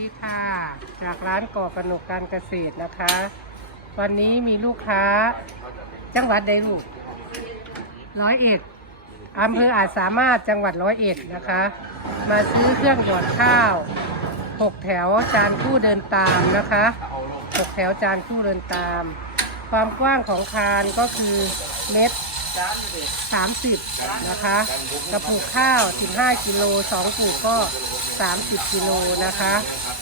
ดีค่ะ จากร้านก่อกระหนกการเกษตรนะคะ วันนี้มีลูกค้า จังหวัดใดลูกร้อยเอ็ดอำเภออาจสามารถจังหวัดร้อยเอ็ดนะคะ มาซื้อเครื่องหยอดข้าวหกแถวจานคู่เดินตามนะคะหกแถวจานคู่เดินตาม ความกว้างของคานก็คือเมตร 30 นะคะ กระปุกข้าว 15 กิโล2ปุกก็ 30 กิโลนะคะ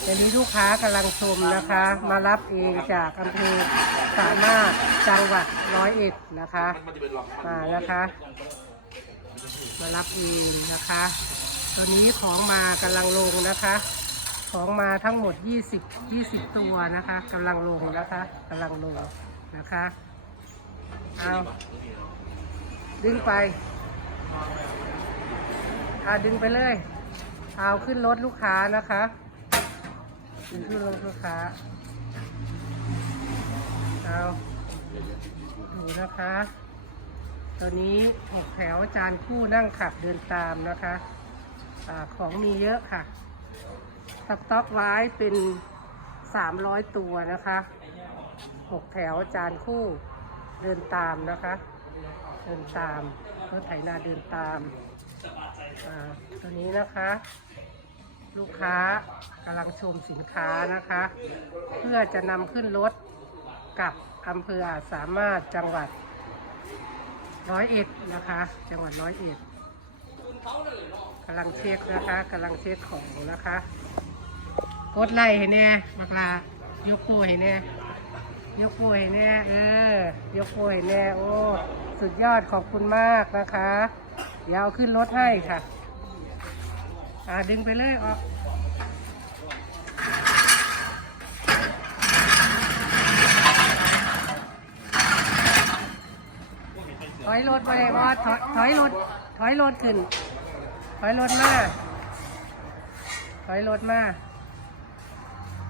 เดี๋ยวนี้ลูกค้ากำลังชมนะคะ มารับเองจากอำเภอสามารถจังหวัดร้อยเอ็ดนะคะมานะคะ มารับเองนะคะตัวนี้ของมากำลังลงนะคะ ของมาทั้งหมด 20 20 ตัวนะคะกำลังลงนะคะกำลังลงนะคะเอา ดึงไปอาดึงไปเลย เอาขึ้นรถลูกค้านะคะดึงขึ้นรถลูกค้า เอาดูนะคะ ตัวนี้หกแถวจานคู่นั่งขับเดินตามนะคะอของมีเยอะค่ะสต็อกไว้เป็นสามร้อยตัวนะคะหกแถวจานคู่เดินตามนะคะ เดินตามรถไถนาเดินตามอ่าตัวนี้นะคะ ลูกค้ากำลังชมสินค้านะคะ เพื่อจะนำขึ้นรถกับอำเภออาจสามารถจังหวัดร้อยเอ็ดนะคะ จังหวัดร้อยเอ็ดกำลังเช็คนะคะกำลังเช็คของนะคะ กดไล่ให้แน่บักลายกโป้ให้แน่ ยกโป้ให้แน่เออยกโป้ให้แน่โอ้สุดยอดขอบคุณมากนะคะเดี๋ยวเอาขึ้นรถให้ค่ะ อ่าดึงไปเลยออกถอยรถไปเลยออถอยถอยรถถอยรถขึ้น ถอยรถมาถอยรถมา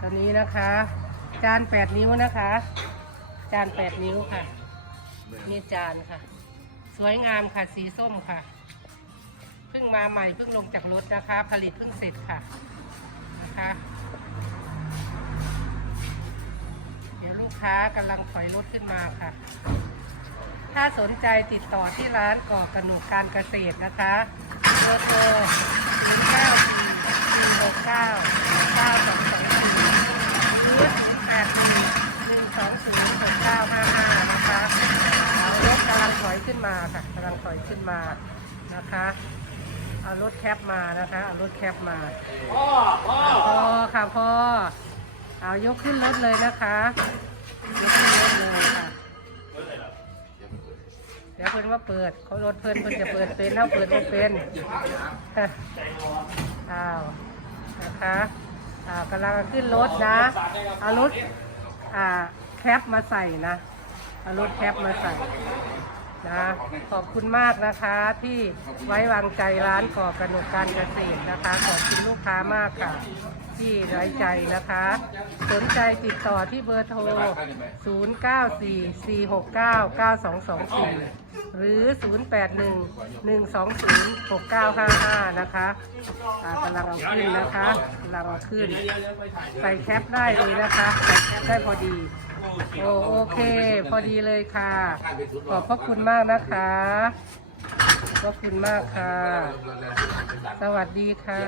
ตอนนี้นะคะ จานแปดนิ้วนะคะ จานแปดนิ้วค่ะ นี่จานค่ะ สวยงามค่ะสีส้มค่ะเพิ่งมาใหม่เพิ่งลงจากรถนะคะ ผลิตเพิ่งเสร็จค่ะนะคะ เดี๋ยวลูกค้ากำลังถอยรถขึ้นมาค่ะ ถ้าสนใจติดต่อที่ร้านก่อกระหนูกการเกษตรนะคะเบอร์โทร0 9 4 4 6 9 9 อยขึ้นมาค่ะกำลังถอยขึ้นมานะคะเอารถแคปมานะคะเอารถแคปมาพ่อพ่อพอค่ะพ่อเอายกขึ้นรถเลยนะคะยกขึ้นรถเลยค่ะเดี๋ยวเพิ่อนว่าเปิดเขารถเพิ่อนเพิ่อนจะเปิดเป็นเท่าเปิดไม่เป็นอ้าวนะคะอ่ากำลังขึ้นรถนะเอารถอ่าแคปมาใส่นะเอารถแคปมาใส่ นะขอบคุณมากนะคะที่ไว้วางใจร้านก่อกระหนกการเกษตรนะคะ ขอบคุณลูกค้ามากค่ะ ที่ไว้ใจนะคะ สนใจติดต่อที่เบอร์โทร 0944699224 หรือ 0811206955 นะคะกำลังเอาขึ้นนะคะกำลังเอาขึ้น ใส่แคปได้เลยนะคะใส่แคปได้พอดี โอโอเค พอดีเลยค่ะ ขอบพระคุณมากนะคะ ขอบพระคุณมากค่ะ สวัสดีค่ะ